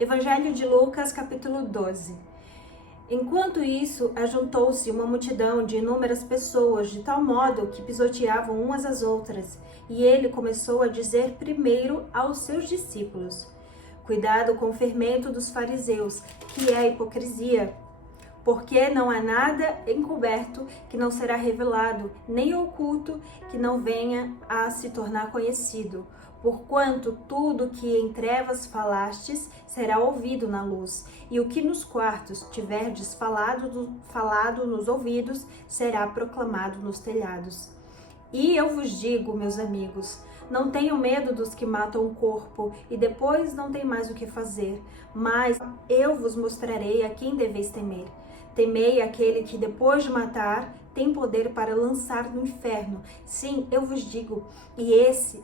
Evangelho de Lucas, capítulo 12. Enquanto isso, ajuntou-se uma multidão de inúmeras pessoas, de tal modo que pisoteavam umas às outras, e ele começou a dizer primeiro aos seus discípulos: Cuidado com o fermento dos fariseus, que é a hipocrisia. Porque não há nada encoberto que não será revelado, nem oculto que não venha a se tornar conhecido. Porquanto tudo que em trevas falastes será ouvido na luz, e o que nos quartos tiverdes falado nos ouvidos será proclamado nos telhados. E eu vos digo, meus amigos, não tenham medo dos que matam o corpo e depois não tem mais o que fazer, mas eu vos mostrarei a quem deveis temer. Temei aquele que, depois de matar, tem poder para lançar no inferno. Sim, eu vos digo,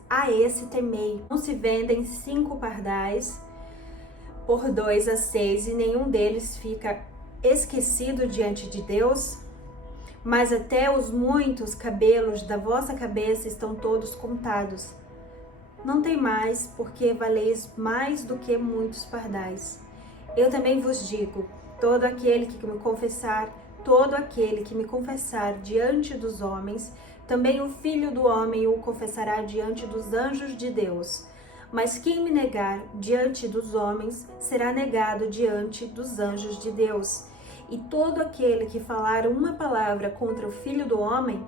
a esse temei. Não se vendem 5 pardais por 2 a 6 e nenhum deles fica esquecido diante de Deus? Mas até os muitos cabelos da vossa cabeça estão todos contados. Não tem mais, porque valeis mais do que muitos pardais. Eu também vos digo, todo aquele que me confessar diante dos homens, também o Filho do Homem o confessará diante dos anjos de Deus. Mas quem me negar diante dos homens, será negado diante dos anjos de Deus. E todo aquele que falar uma palavra contra o Filho do Homem,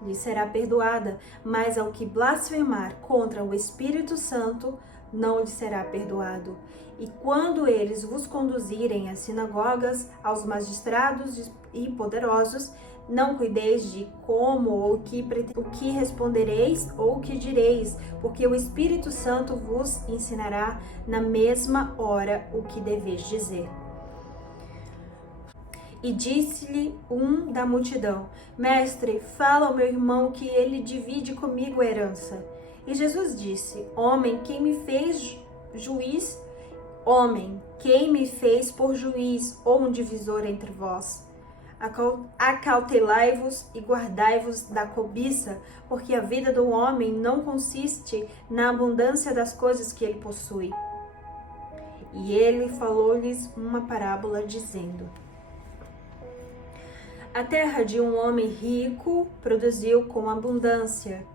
lhe será perdoada, mas ao que blasfemar contra o Espírito Santo, não lhe será perdoado. E quando eles vos conduzirem às sinagogas, aos magistrados e poderosos, não cuideis de como ou o que respondereis ou o que direis, porque o Espírito Santo vos ensinará na mesma hora o que deveis dizer. E disse-lhe um da multidão: Mestre, fala ao meu irmão que ele divide comigo a herança. E Jesus disse: Homem, quem me fez por juiz ou um divisor entre vós? Acautelai-vos e guardai-vos da cobiça, porque a vida do homem não consiste na abundância das coisas que ele possui. E ele falou-lhes uma parábola, dizendo: A terra de um homem rico produziu com abundância.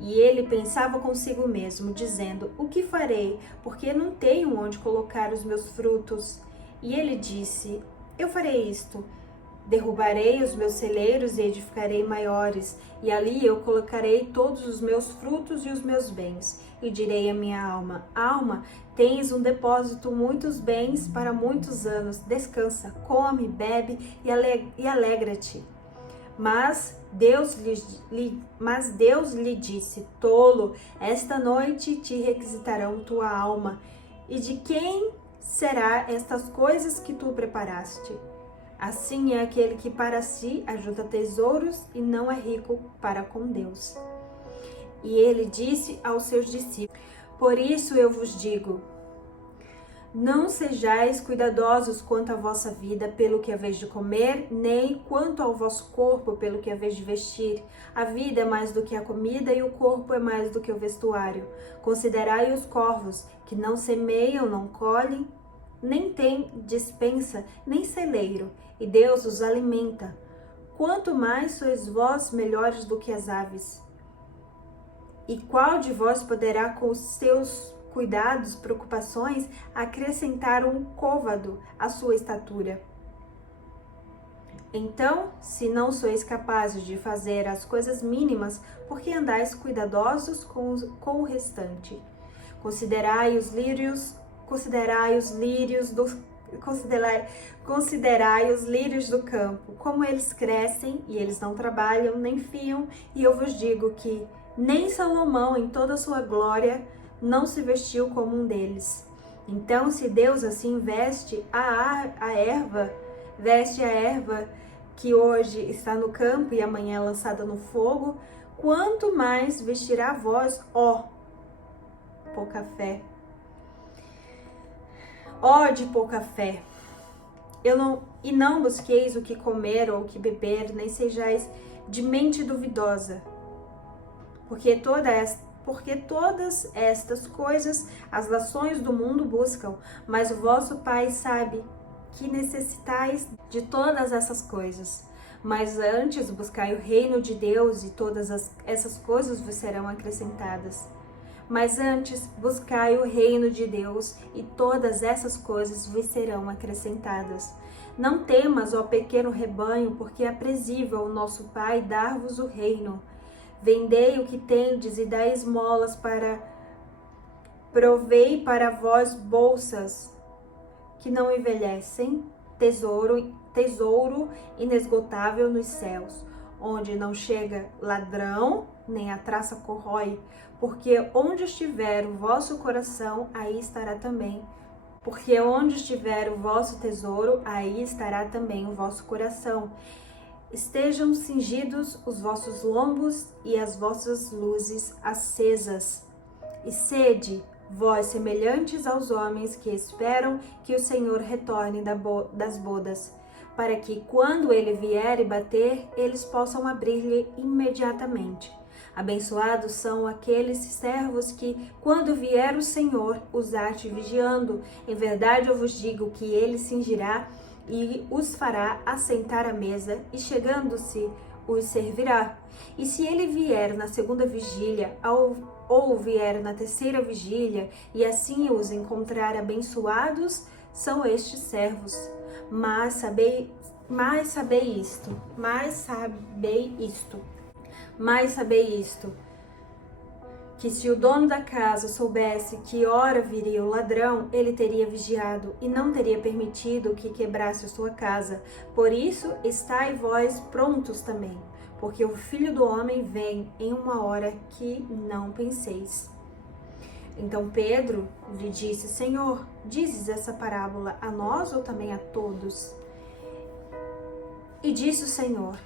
E ele pensava consigo mesmo, dizendo: O que farei? Porque não tenho onde colocar os meus frutos. E ele disse: Eu farei isto. Derrubarei os meus celeiros e edificarei maiores, e ali eu colocarei todos os meus frutos e os meus bens. E direi à minha alma: Alma, tens um depósito, muitos bens para muitos anos. Descansa, come, bebe e alegra-te. Mas Deus lhe disse: Tolo, esta noite te requisitarão tua alma. E de quem será estas coisas que tu preparaste? Assim é aquele que para si ajunta tesouros e não é rico para com Deus. E ele disse aos seus discípulos: Por isso eu vos digo, não sejais cuidadosos quanto à vossa vida pelo que haveis de comer, nem quanto ao vosso corpo pelo que haveis de vestir. A vida é mais do que a comida e o corpo é mais do que o vestuário. Considerai os corvos, que não semeiam, não colhem, nem têm despensa, nem celeiro, e Deus os alimenta. Quanto mais sois vós melhores do que as aves? E qual de vós poderá, com os seus cuidados, preocupações, acrescentar um côvado à sua estatura? Então, se não sois capazes de fazer as coisas mínimas, por que andais cuidadosos com o restante? Considerai os lírios do campo, como eles crescem, e eles não trabalham, nem fiam, e eu vos digo que nem Salomão, em toda a sua glória, não se vestiu como um deles. Então, se Deus assim veste a erva que hoje está no campo e amanhã é lançada no fogo, quanto mais vestirá vós, ó pouca fé. Ó de pouca fé. Não busqueis o que comer ou o que beber, nem sejais de mente duvidosa, porque todas estas coisas as nações do mundo buscam, mas o vosso Pai sabe que necessitais de todas essas coisas. Mas antes buscai o reino de Deus e todas essas coisas vos serão acrescentadas. Mas antes buscai o reino de Deus e todas essas coisas vos serão acrescentadas. Não temas, ó pequeno rebanho, porque é aprazível o nosso Pai dar-vos o reino. Vendei o que tendes e dai esmolas provei para vós bolsas que não envelhecem, tesouro inesgotável nos céus, onde não chega ladrão, nem a traça corrói, porque onde estiver o vosso coração, aí estará também. Porque onde estiver o vosso tesouro, aí estará também o vosso coração. Estejam cingidos os vossos lombos e as vossas luzes acesas. E sede, vós semelhantes aos homens que esperam que o Senhor retorne das bodas, para que, quando ele vier e bater, eles possam abrir-lhe imediatamente. Abençoados são aqueles servos que, quando vier o Senhor, os harte vigiando. Em verdade eu vos digo que ele cingirá e os fará assentar à mesa, e chegando-se, os servirá. E se ele vier na segunda vigília, ou vier na terceira vigília, e assim os encontrar abençoados, são estes servos. Mas sabei isto, que se o dono da casa soubesse que hora viria o ladrão, ele teria vigiado e não teria permitido que quebrasse a sua casa. Por isso, estai vós prontos também, porque o Filho do Homem vem em uma hora que não penseis. Então Pedro lhe disse: Senhor, dizes essa parábola a nós ou também a todos? E disse o Senhor: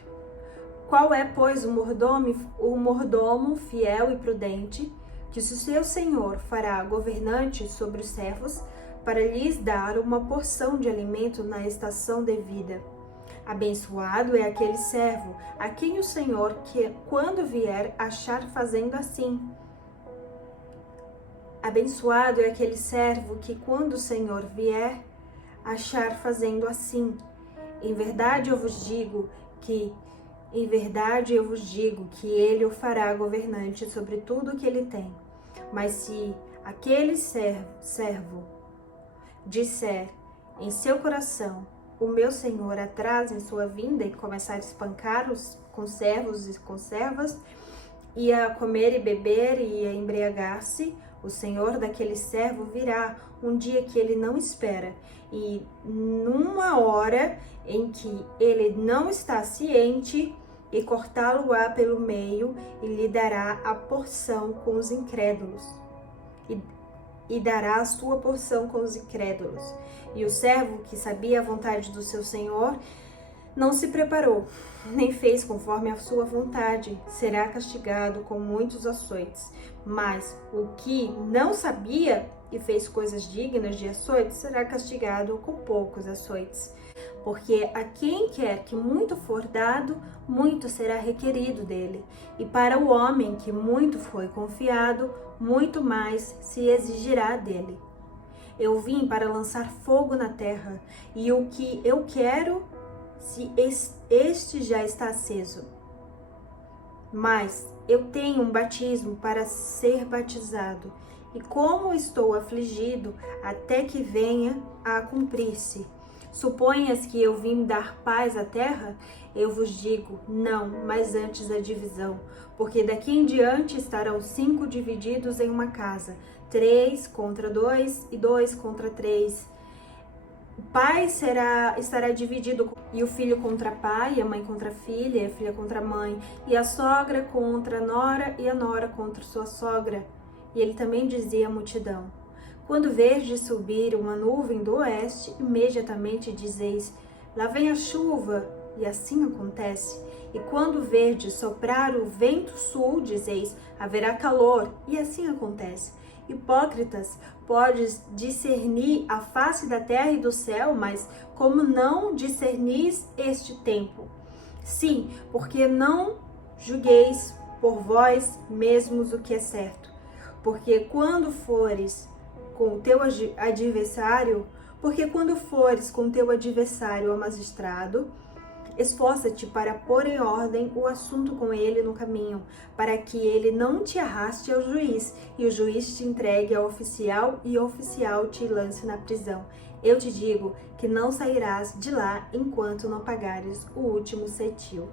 Qual é, pois, o mordomo fiel e prudente, que se o seu senhor fará governante sobre os servos, para lhes dar uma porção de alimento na estação devida? Abençoado é aquele servo, a quem o Senhor, que quando vier, achar fazendo assim. Abençoado é aquele servo que, quando o Senhor vier, achar fazendo assim. Em verdade eu vos digo que ele o fará governante sobre tudo o que ele tem. Mas se aquele servo disser em seu coração: o meu senhor atrasa em sua vinda, e começar a espancar os conservos e conservas, e a comer e beber e a embriagar-se, o senhor daquele servo virá um dia que ele não espera, e numa hora em que ele não está ciente, e cortá-lo-á pelo meio, e lhe dará a porção com os incrédulos. E dará a sua porção com os incrédulos. E o servo, que sabia a vontade do seu senhor, não se preparou, nem fez conforme a sua vontade, será castigado com muitos açoites. Mas o que não sabia e fez coisas dignas de açoites, será castigado com poucos açoites. Porque a quem quer que muito for dado, muito será requerido dele. E para o homem que muito foi confiado, muito mais se exigirá dele. Eu vim para lançar fogo na terra, e o que eu quero, se este já está aceso. Mas eu tenho um batismo para ser batizado, e como estou afligido até que venha a cumprir-se. Suponhas que eu vim dar paz à terra? Eu vos digo, não, mas antes a divisão. Porque daqui em diante estarão 5 divididos em uma casa, 3 contra 2 e 2 contra 3. O pai estará dividido, e o filho contra pai, e a mãe contra a filha, e a filha contra a mãe, e a sogra contra a nora, e a nora contra sua sogra. E ele também dizia à multidão: quando verdes subir uma nuvem do oeste, imediatamente dizeis: lá vem a chuva, e assim acontece. E quando verdes soprar o vento sul, dizeis: haverá calor, e assim acontece. Hipócritas, podes discernir a face da terra e do céu, mas como não discernis este tempo? Sim, porque não julgueis por vós mesmos o que é certo, Porque quando fores com o teu adversário, ao magistrado, esforça-te para pôr em ordem o assunto com ele no caminho, para que ele não te arraste ao juiz, e o juiz te entregue ao oficial, e o oficial te lance na prisão. Eu te digo que não sairás de lá enquanto não pagares o último cetil.